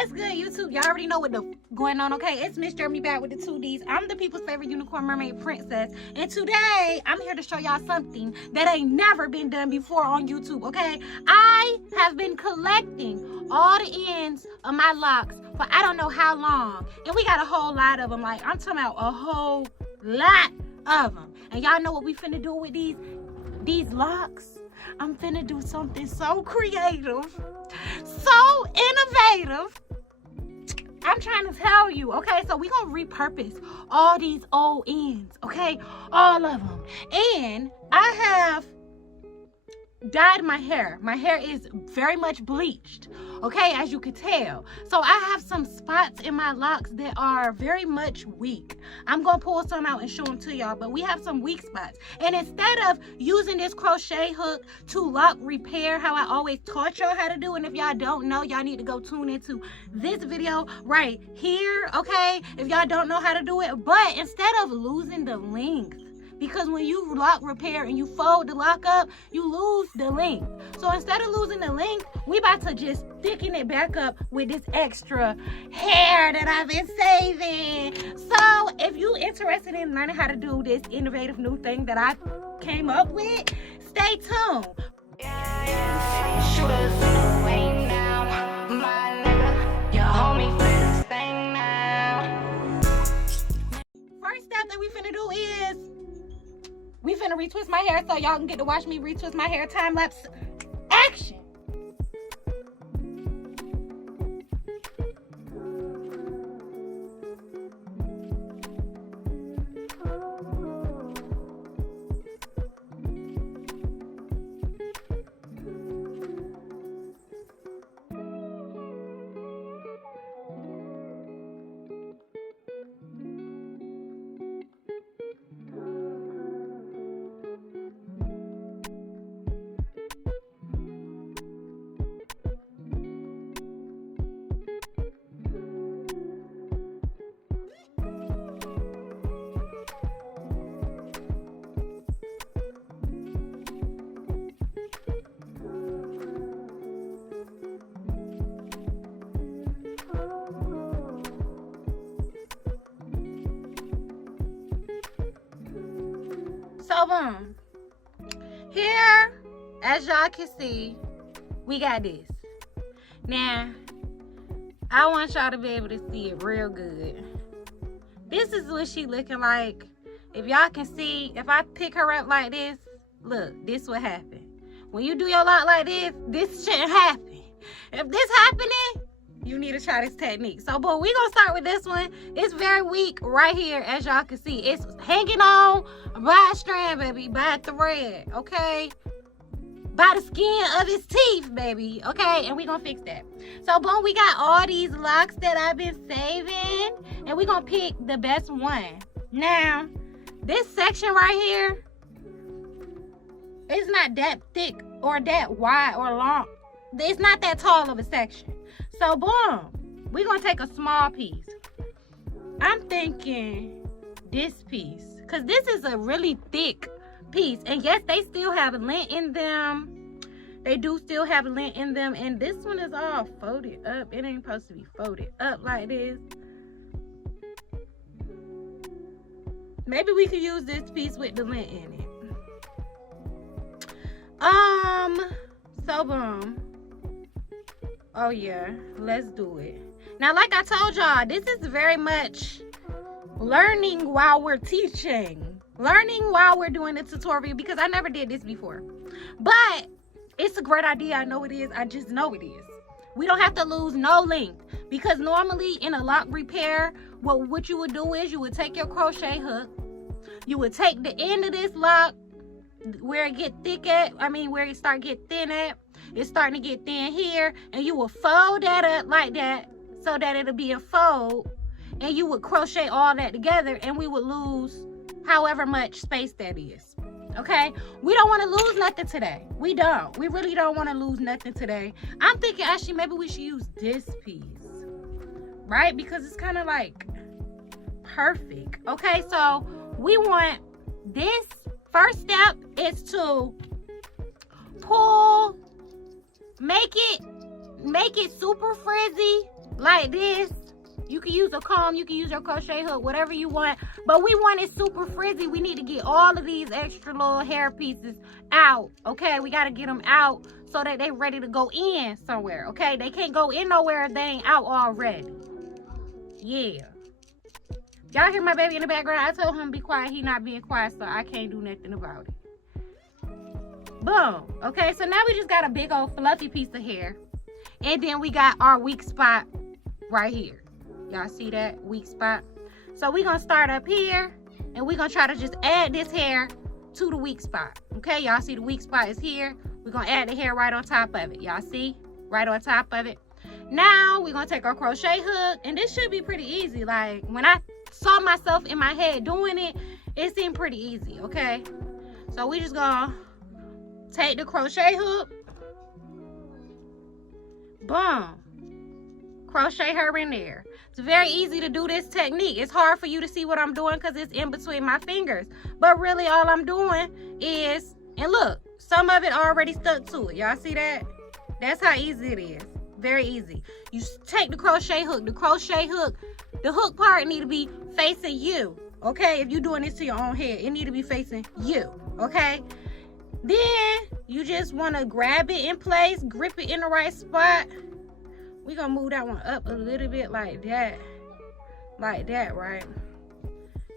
What's good, YouTube? Y'all already know what the going on, okay? It's Miss GermanyBadd with the 2Ds. I'm the people's favorite unicorn mermaid princess. And today, I'm here to show y'all something that ain't never been done before on YouTube, okay? I have been collecting all the ends of my locks for I don't know how long. And we got a whole lot of them. Like, I'm talking about a whole lot of them. And y'all know what we finna do with these locks? I'm finna do something so creative, so innovative. I'm trying to tell you, okay? So we're gonna repurpose all these old ends, okay? All of them. And I have dyed my hair. My hair is very much bleached, okay, as you can tell. So I have some spots in my locks that are very much weak. I'm gonna pull some out and show them to y'all, but we have some weak spots. And instead of using this crochet hook to lock repair how I always taught y'all how to do, and if y'all don't know, y'all need to go tune into this video right here, okay, if y'all don't know how to do it. But instead of losing the length, because when you lock repair and you fold the lock up, you lose the length. So instead of losing the length, we about to just thicken it back up with this extra hair that I've been saving. So if you interested in learning how to do this innovative new thing that I came up with, stay tuned. First step that we finna do is we finna retwist my hair so y'all can get to watch me retwist my hair. Time lapse action. So boom, here, as y'all can see, we got this. Now, I want y'all to be able to see it real good. This is what she looking like. If y'all can see, if I pick her up like this, look, this what happened. When you do your lock like this shouldn't happen. If this happening, you need to try this technique. So, boy, we gonna start with this one. It's very weak right here, as y'all can see. It's hanging on by a strand, baby, by a thread, okay? By the skin of his teeth, baby, okay? And we gonna fix that. So, boom, we got all these locks that I've been saving, and we gonna pick the best one. Now, this section right here, it's not that thick or that wide or long. It's not that tall of a section. So, boom, we're going to take a small piece. I'm thinking this piece, because this is a really thick piece. And yes, they still have lint in them. They do still have lint in them. And this one is all folded up. It ain't supposed to be folded up like this. Maybe we could use this piece with the lint in it. So, boom. Oh yeah, let's do it. Now, like I told y'all, this is very much learning while we're teaching, learning while we're doing the tutorial, because I never did this before. But it's a great idea. I know it is. I just know it is. We don't have to lose no length, because normally in a lock repair, what you would do is you would take your crochet hook, you would take the end of this lock where it get thick at, where it start get thin at. It's starting to get thin here, and you will fold that up like that so that it'll be a fold, and you would crochet all that together, and we would lose however much space that is. Okay, we don't want to lose nothing today. We really don't want to lose nothing today. I'm thinking actually maybe we should use this piece, right? Because it's kind of like perfect. Okay, so we want this. First step is to pull, make it super frizzy, like this. You can use a comb, you can use your crochet hook, whatever you want. But we want it super frizzy. We need to get all of these extra little hair pieces out, okay? We got to get them out so that they ready to go in somewhere, okay? They can't go in nowhere if they ain't out already. Yeah. Y'all hear my baby in the background? I told him to be quiet. He not being quiet, so I can't do nothing about it. Boom. Okay, so now we just got a big old fluffy piece of hair. And then we got our weak spot right here. Y'all see that weak spot? So we're going to start up here, and we're going to try to just add this hair to the weak spot. Okay, y'all see the weak spot is here. We're going to add the hair right on top of it. Y'all see? Right on top of it. Now, we're going to take our crochet hook, and this should be pretty easy. Like, when I saw myself in my head doing it, it seemed pretty easy, okay? So we just going to take the crochet hook. Boom. Crochet her in there. It's very easy to do this technique. It's hard for you to see what I'm doing because it's in between my fingers. But really all I'm doing is, and look, some of it already stuck to it. Y'all see that? That's how easy it is. Very easy. You take the crochet hook. The hook part need to be facing you. Okay? If you're doing this to your own head, it need to be facing you. Okay? Then you just want to grab it in place, grip it in the right spot. We're going to move that one up a little bit like that. Like that, right?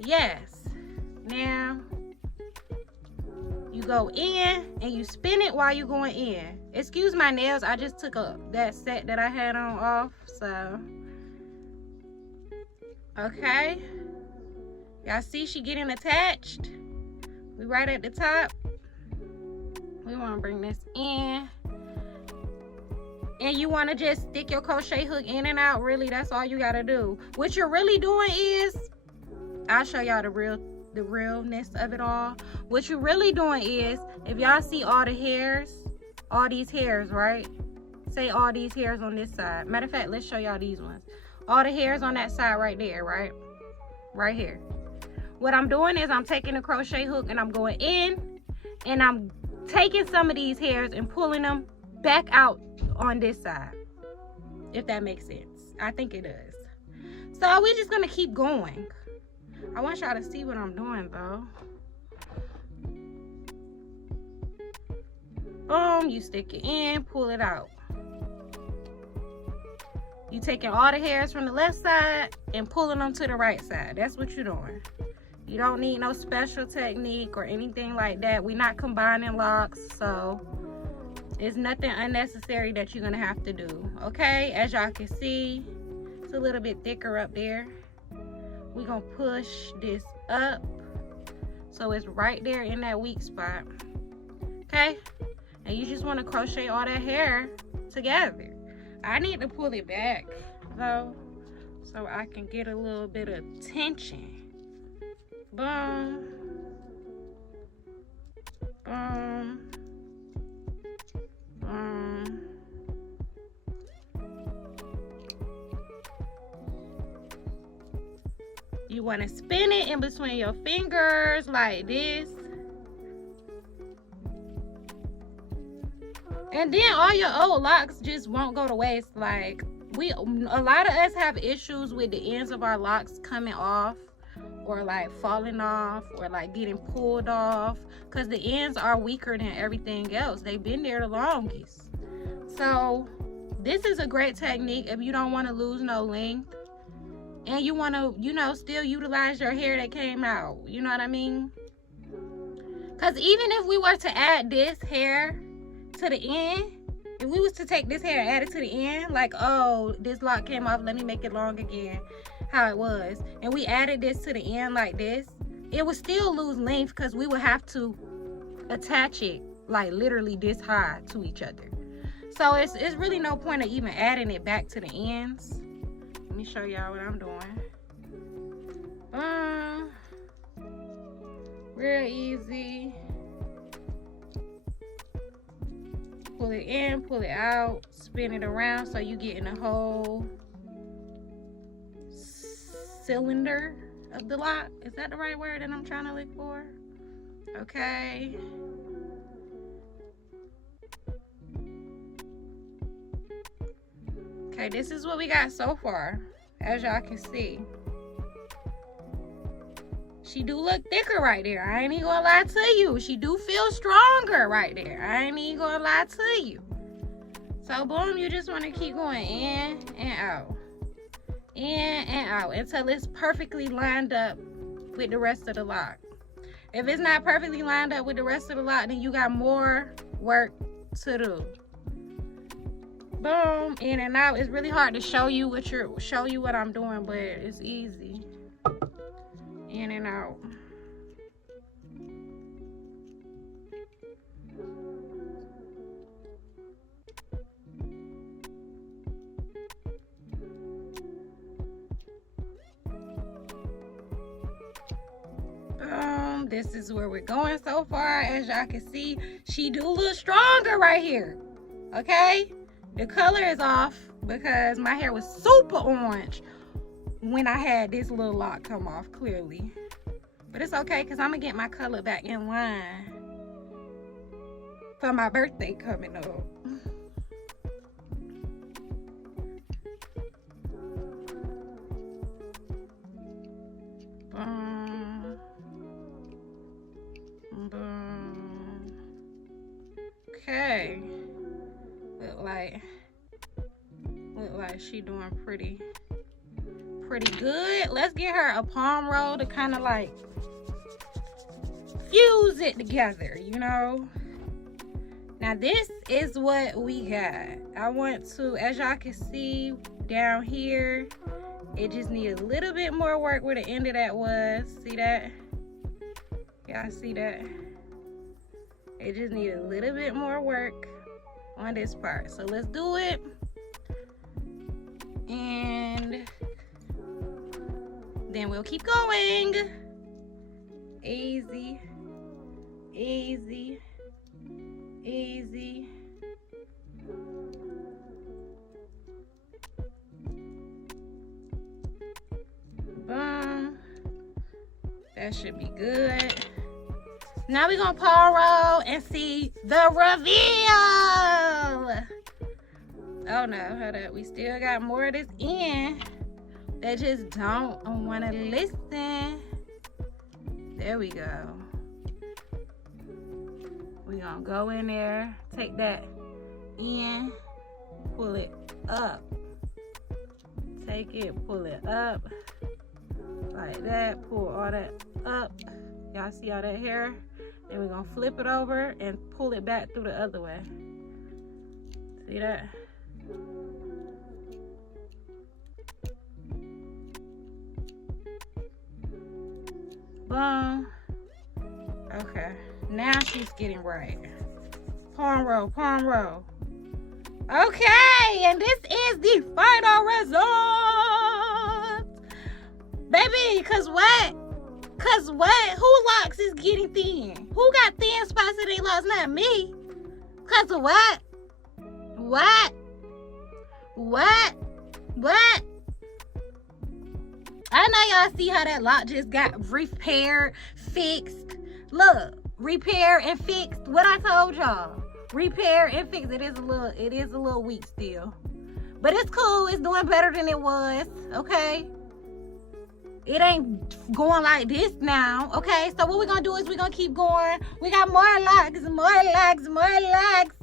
Yes. Now, you go in and you spin it while you're going in. Excuse my nails. I just took that set that I had on off. So, okay. Y'all see she getting attached? We right at the top. We want to bring this in. And you want to just stick your crochet hook in and out. Really, that's all you got to do. What you're really doing is, I'll show y'all the realness of it all. What you're really doing is, if y'all see all the hairs, all these hairs, right? Say all these hairs on this side. Matter of fact, let's show y'all these ones. All the hairs on that side right there, right? Right here. What I'm doing is I'm taking the crochet hook and I'm going in, and I'm taking some of these hairs and pulling them back out on this side, if that makes sense. I think it does. So we're just gonna keep going. I want y'all to see what I'm doing though. Boom, you stick it in, pull it out. You taking all the hairs from the left side and pulling them to the right side. That's what you're doing. You don't need no special technique or anything like that. We're not combining locks, so it's nothing unnecessary that you're gonna have to do. Okay, as y'all can see, it's a little bit thicker up there. We're gonna push this up so it's right there in that weak spot. Okay, and you just want to crochet all that hair together. I need to pull it back though, so I can get a little bit of tension. Boom, boom. You want to spin it in between your fingers like this. And then all your old locks just won't go to waste. Like, a lot of us have issues with the ends of our locks coming off, or like falling off, or like getting pulled off, because the ends are weaker than everything else. They've been there the longest. So this is a great technique if you don't want to lose no length, and you want to, you know, still utilize your hair that came out. You know what I mean? Because even if we were to add this hair to the end, if we was to take this hair and add it to the end, like, oh, this lock came off, let me make it long again, how it was, and we added this to the end like this, it would still lose length because we would have to attach it like literally this high to each other. So it's really no point of even adding it back to the ends. Let me show y'all what I'm doing. Real easy. Pull it in, pull it out, spin it around so you get in a whole cylinder of the lock. Is that the right word that I'm trying to look for? Okay. Okay, this is what we got so far, as y'all can see. She do look thicker right there. I ain't even gonna lie to you. She do feel stronger right there. I ain't even gonna lie to you. So boom, you just want to keep going in and out. In and out until it's perfectly lined up with the rest of the lock. If it's not perfectly lined up with the rest of the lock, then you got more work to do. Boom, in and out. It's really hard to show you what I'm doing, but it's easy. In and out. Boom. This is where we're going so far. As y'all can see, she do look stronger right here. Okay? The color is off because my hair was super orange when I had this little lock come off, clearly. But it's okay because I'm going to get my color back in line for my birthday coming up. Boom. Boom. Okay. Look like she doing pretty good. Let's get her a palm roll to kind of like fuse it together, you know. Now this is what we got. I want to, as y'all can see down here, it just needs a little bit more work where the end of that was. See that? Y'all see that? It just needs a little bit more work on this part. So let's do it. And then we'll keep going. Easy, easy, easy. Boom. That should be good. Now we're gonna paw roll and see the reveal. Oh no, hold up. We still got more of this in. They just don't want to listen. There we go. We're gonna go in there, take that in, pull it up. Take it, pull it up. Like that, pull all that up. Y'all see all that hair? Then we're gonna flip it over and pull it back through the other way. See that? Boom. Okay, now she's getting right. Palm roll, palm roll. Okay, and this is the final result. Baby, cause what? Cause what? Who locks is getting thin? Who got thin spots in their locks? Not me. Cause of what? What? What? What? I know y'all see how that lock just got repaired, fixed. Look, repair and fixed. What I told y'all. Repair and fix. It is a little weak still. But it's cool. It's doing better than it was. Okay? It ain't going like this now. Okay? So what we're gonna do is we're gonna keep going. We got more locks, more locks, more locks.